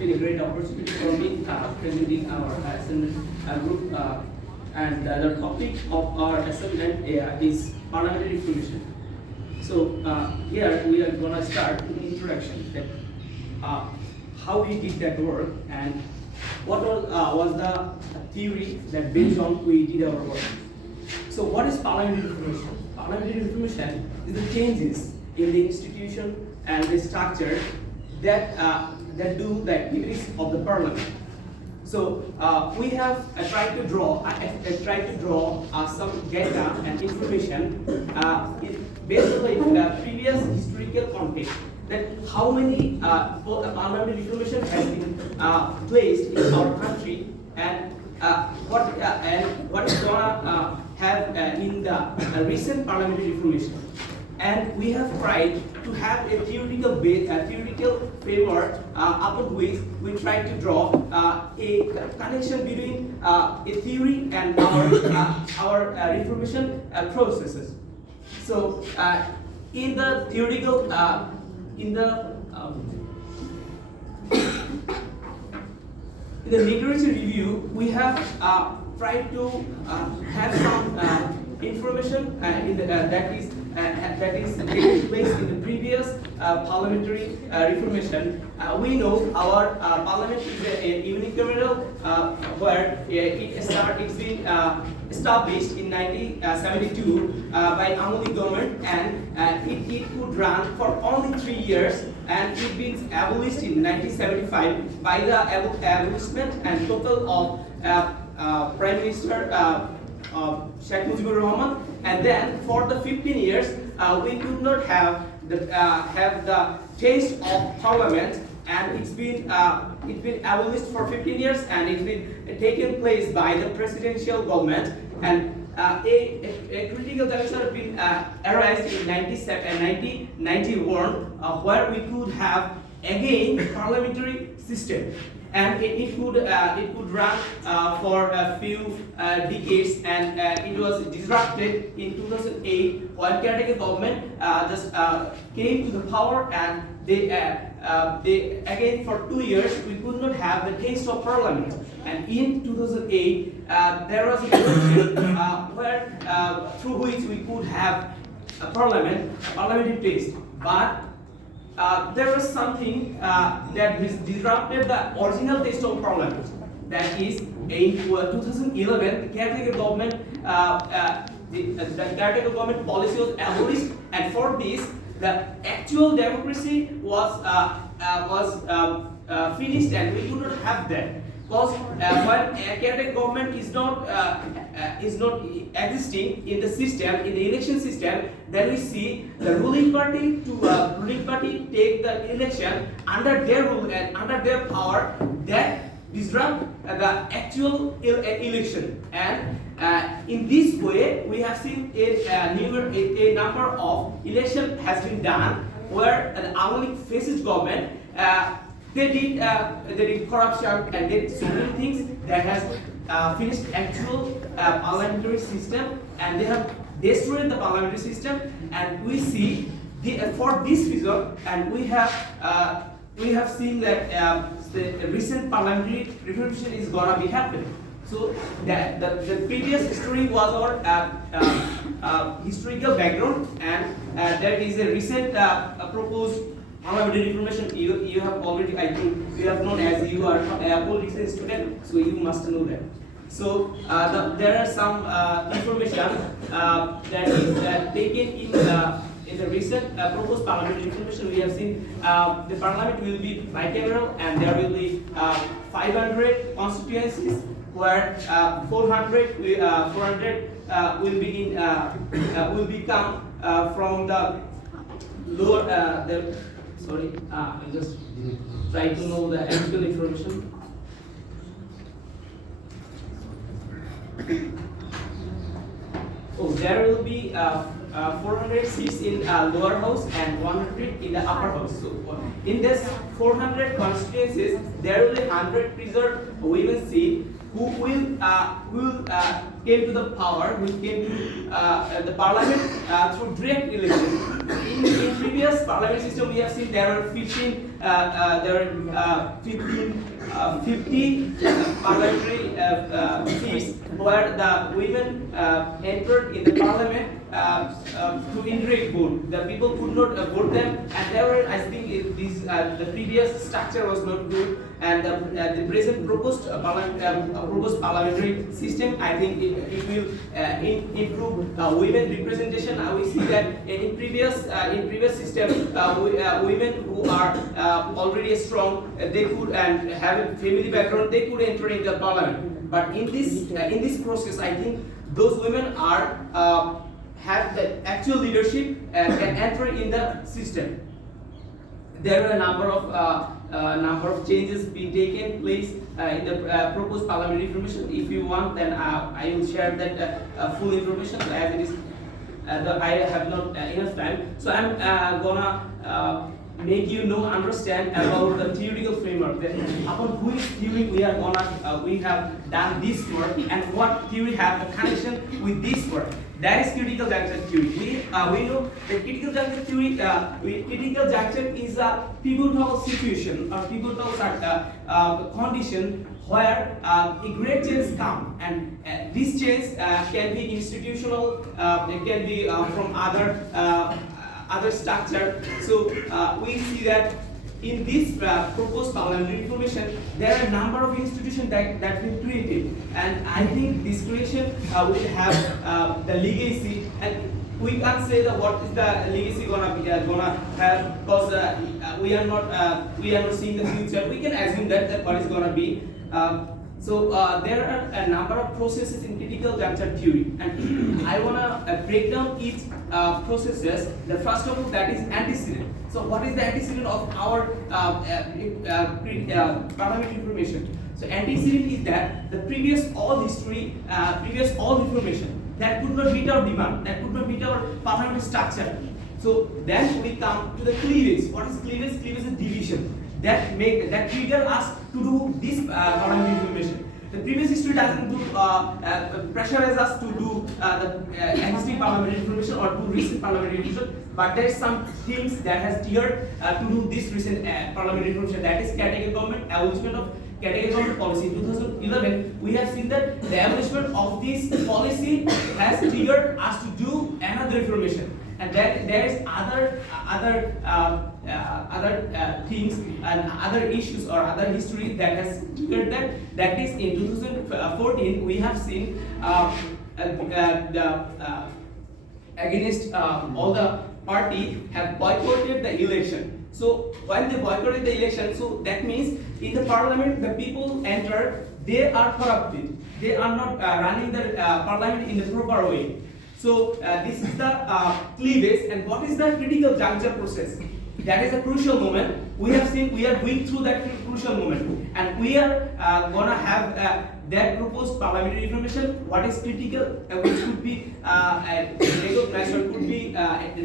been a great opportunity for me presenting our assignment group, and the topic of our assignment is parliamentary reformation. So here we are going to start with the introduction, that how we did that work and what was the theory that based on we did our work. So what is parliamentary reformation? Parliamentary reformation is the changes in the institution and the structure that do the activities of the parliament. So we have tried to draw some data and information based on the previous historical context, that how many parliamentary reformation has been placed in our country, and what is gonna have in the recent parliamentary reformation. And we have tried to have a theoretical framework upon which we try to draw a connection between a theory and our reformation processes. So in the theoretical in the literature review, we have tried to have some information that is taking place in the previous parliamentary reformation. We know our parliament is a unicameral where it's been established in 1972 by Amoli government, and it could run for only 3 years, and it been abolished in 1975 by the abolishment and total of Prime Minister Sheikh Mujibur Rahman. And then for the 15 years we could not have the taste of parliament, and it's been abolished for 15 years, and it's been taken place by the presidential government. And a critical dimension has been arised in 1991 where we could have again parliamentary system, and it could run for a few decades, and it was disrupted in 2008 when caretaker government just came to the power, and they again for 2 years we could not have the taste of parliament. And in 2008 there was a resolution where through which we could have a parliamentary taste, but there was something that disrupted the original taste of parliament. That is, in 2011, the caretaker government, the caretaker government policy was abolished, and for this, the actual democracy was finished, and we could not have that. Because when a caretaker government is not existing in the system, in the election system, then we see the ruling party take the election under their rule and under their power, that disrupt the actual election. And in this way, we have seen a number of election has been done where the Amoli fascist government they did corruption and did so many things that has finished actual parliamentary system, and they have destroyed the parliamentary system. And we see for this reason, and we have seen that the recent parliamentary reformation is gonna be happening. So that the previous history was our historical background, and there is a recent proposed parliamentary reformation. You have already, I think, you have known, as you are a political student, so you must know that. So there are some information that is taken in the recent proposed parliamentary reformation. We have seen the parliament will be bicameral, and there will be 500 constituencies where 400 will become from the lower sorry, I just try to know the actual information. Oh, there will be 400 seats in lower house and 100 in the upper house. So in this 400 constituencies, there will be 100 preserved women seat who will came to the power, who came to the parliament through direct election. In previous parliament system, we have seen there are 15, there are 50 parliamentary seats where the women entered in the parliament to indirect vote. The people could not vote them, and there were, I think, the previous structure was not good, and the present proposed parliamentary system, I think it will improve women representation. We see that in previous system, women who are already strong, they could and have a family background, they could enter in the parliament. But in this process, I think those women are have the actual leadership and can enter in the system. There are a number of changes being taken place in the proposed parliamentary reformation. If you want, then I will share that full information, as it is. I have not enough time, so I'm gonna make you understand about the theoretical framework. That upon whose theory we have done this work, and what theory have the connection with this work. That is critical juncture theory. We know that critical juncture theory. Critical juncture is a pivotal situation or pivotal condition where a great change come, and this change can be institutional, it can be from other structure. So we see that in this proposed parliamentary reformation, there are a number of institutions that we created, and I think this creation will have the legacy, and we can't say that what is the legacy gonna have, because we are not seeing the future. We can assume that what is gonna be. So there are a number of processes in critical juncture theory, and I wanna break down each processes. The first of all, that is antecedent. So what is the antecedent of our parliamentary reformation? So antecedent is that the previous all reformation that could not meet our demand, that could not meet our parliamentary structure. So then we come to the cleavage. What is cleavage? Cleavage is division that trigger us to do this parliamentary reformation. The previous history doesn't do pressurize us to do the existing parliamentary reformation or to recent parliamentary reformation, but there is some things that has triggered to do this recent parliamentary reformation. That is category government, abolishment of category government policy. In 2011, we have seen that the abolishment of this policy has triggered us to do another reformation. And then there is other things and other issues or other history that has triggered that. That is in 2014 we have seen against all the party have boycotted the election. So when they boycotted the election, so that means in the parliament the people enter, they are corrupted. They are not running the parliament in the proper way. So this is the cleavage, and what is the critical juncture process? That is a crucial moment. We have seen we are going through that crucial moment, and we are gonna have that proposed parliamentary reformation. What is critical, which could be recognized or could be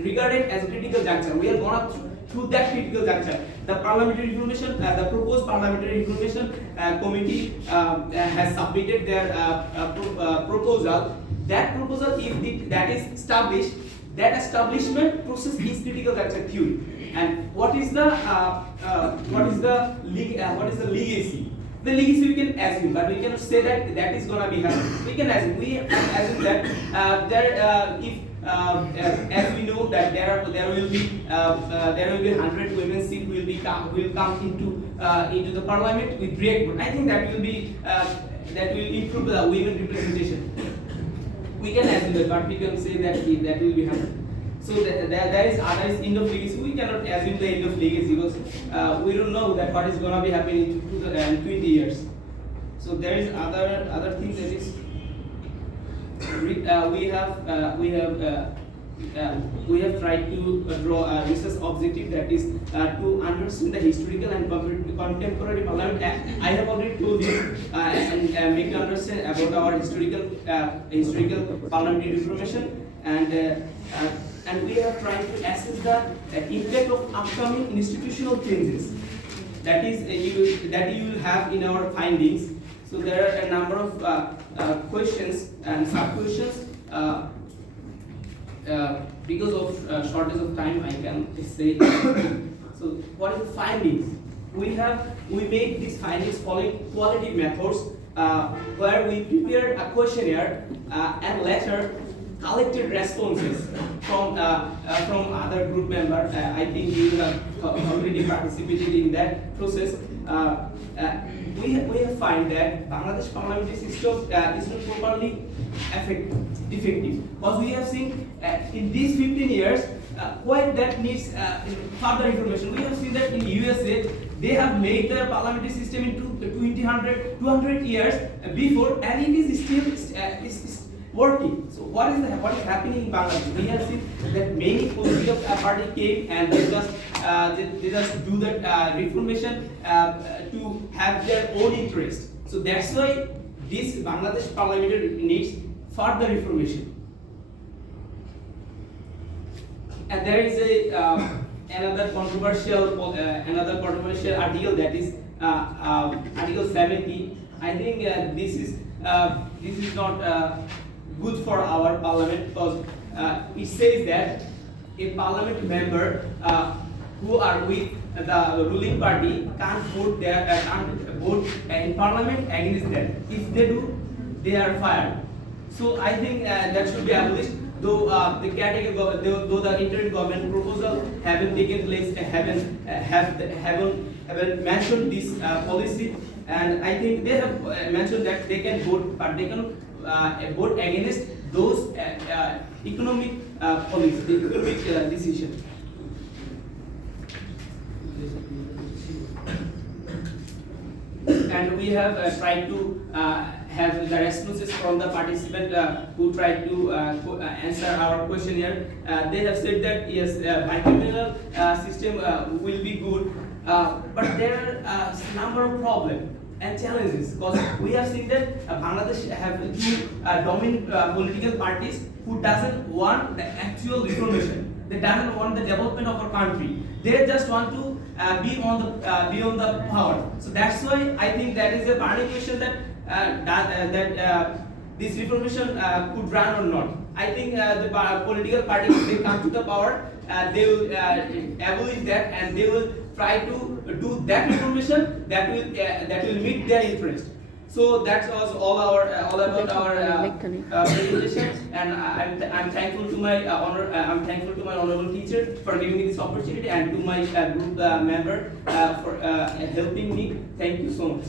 regarded as a critical juncture. We are gonna through that critical juncture. The parliamentary reformation, the proposed parliamentary reformation committee has submitted their proposal. That proposal, if that is established, that establishment process is critical juncture theory. And what is the legacy? The legacy we can assume, but we cannot say that is gonna be happening. We can assume. We assume that as we know that there will be 100 women seat will come into the parliament with direct vote. I think that will improve the women representation. We can assume that, but we can say that will be happening. So there is end of legacy. We cannot assume the end of legacy because we don't know that what is gonna be happening in 20 years. So there is other things that is we have tried to draw a research objective, that is to understand the historical and contemporary parliament. I have already told you and make you understand about our historical parliamentary reformation, and we have tried to assess the impact of upcoming institutional changes that you will have in our findings. So there are a number of questions and sub questions. because of shortage of time, I can say. So, what is the findings? We made these findings following qualitative methods, where we prepared a questionnaire and later collected responses from other group members. I think you have already participated in that process. We have find that Bangladesh parliamentary system is not properly effective, because we have seen in these 15 years quite that needs further information. We have seen that in USA they have made the parliamentary system in 200 years before, and it is still is working. So what is happening in Bangladesh? We have seen that many political party came and they just do that reformation to have their own interest. So that's why this Bangladesh parliament needs further reformation. And there is another controversial article, that is Article 70. I think this is not good for our parliament, because it says that a parliament member who are with the ruling party can't vote in parliament against them. If they do, they are fired. So I think that should be abolished. Though the interim government proposal haven't taken place, haven't mentioned this policy, and I think they have mentioned that they can vote, but they can vote against those economic policies, the economic decision. And we have tried to have the responses from the participant who tried to answer our questionnaire. They have said that yes, bicameral system will be good, but there are a number of problems and challenges, because we have seen that Bangladesh have two dominant political parties who doesn't want the actual reformation. They doesn't want the development of our country. They just want to be on the power. So that's why I think that is a burning question, that this reformation could run or not. I think the political party, if they come to the power, they will abolish that, and they will try to do that reformation that will meet their interest. So that was all about our presentation, and I'm thankful to my honorable teacher for giving me this opportunity, and to my group member for helping me. Thank you so much.